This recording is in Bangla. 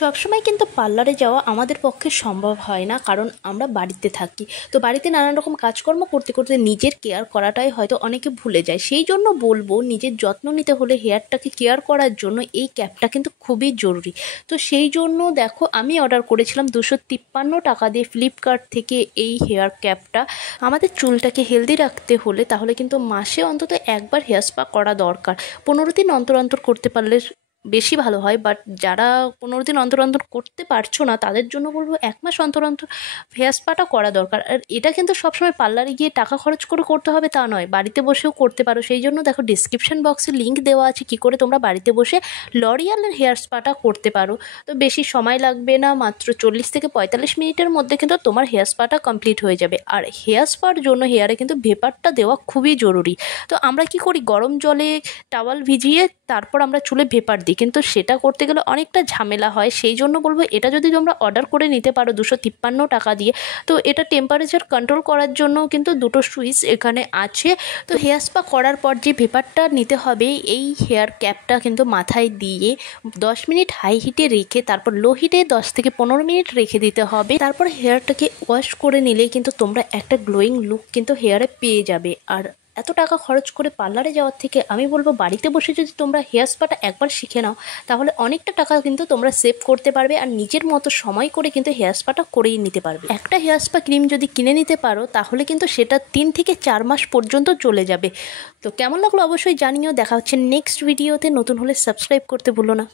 সবসময় কিন্তু পার্লারে যাওয়া আমাদের পক্ষে সম্ভব হয় না, কারণ আমরা বাড়িতে থাকি। তো বাড়িতে নানান রকম কাজকর্ম করতে করতে নিজের কেয়ার করাটাই হয়তো অনেকে ভুলে যায়। সেই জন্য বলবো, নিজের যত্ন নিতে হলে হেয়ারটাকে কেয়ার করার জন্য এই ক্যাপটা কিন্তু খুবই জরুরি। তো সেই জন্য দেখো, আমি অর্ডার করেছিলাম 253 টাকা দিয়ে ফ্লিপকার্ট থেকে এই হেয়ার ক্যাপটা। আমাদের চুলটাকে হেলদি রাখতে হলে তাহলে কিন্তু মাসে অন্তত একবার হেয়ার স্পা করা দরকার। 15 দিন অন্তর অন্তর করতে পারলে বেশি ভালো হয়, বাট যারা 15 দিন অন্তর অন্তর করতে পারছো না তাদের জন্য বলবো 1 মাস অন্তর অন্তর হেয়ার স্পাটা করা দরকার। আর এটা কিন্তু সবসময় পার্লারে গিয়ে টাকা খরচ করে করতে হবে তা নয়, বাড়িতে বসেও করতে পারো। সেই জন্য দেখো, ডিসক্রিপশন বক্সে লিঙ্ক দেওয়া আছে কী করে তোমরা বাড়িতে বসে লরিয়ালের হেয়ার স্পাটা করতে পারো। তো বেশি সময় লাগবে না, মাত্র 40 থেকে 45 মিনিটের মধ্যে কিন্তু তোমার হেয়ার স্পাটা কমপ্লিট হয়ে যাবে। আর হেয়ার স্পার জন্য হেয়ারে কিন্তু ভেপারটা দেওয়া খুবই জরুরি। তো আমরা কি করি, গরম জলে টাওয়াল ভিজিয়ে তারপর আমরা চুলে ভেপার দিই, কিন্তু সেটা করতে গেলে অনেকটা ঝামেলা হয়। সেই জন্য বলবো, এটা যদি তোমরা অর্ডার করে নিতে পারো 253 টাকা দিয়ে, তো এটা টেম্পারেচার কন্ট্রোল করার জন্য কিন্তু দুটো সুইচ এখানে আছে। তো হেয়ার স্পা করার পর যে ভেপারটা নিতে হবে, এই হেয়ার ক্যাপটা কিন্তু মাথায় দিয়ে 10 মিনিট হাই হিটে রেখে তারপর লো হিটে 10 থেকে 15 মিনিট রেখে দিতে হবে। তারপর হেয়ারটাকে ওয়াশ করে নিলে কিন্তু তোমরা একটা গ্লোয়িং লুক কিন্তু হেয়ারে পেয়ে যাবে। আর এত টাকা খরচ করে পার্লারে যাওয়ার থেকে আমি বলবো, বাড়িতে বসে যদি তোমরা হেয়ার স্পাটা একবার শিখে নাও তাহলে অনেকটা টাকা কিন্তু তোমরা সেভ করতে পারবে, আর নিজের মতো সময় করে কিন্তু হেয়ার স্পাটা করেই নিতে পারবে। একটা হেয়ার স্পা ক্রিম যদি কিনে নিতে পারো তাহলে কিন্তু সেটা 3 থেকে 4 মাস পর্যন্ত চলে যাবে। তো কেমন লাগলো অবশ্যই জানিও। দেখা হচ্ছে নেক্সট ভিডিওতে। নতুন হলে সাবস্ক্রাইব করতে ভুলো না।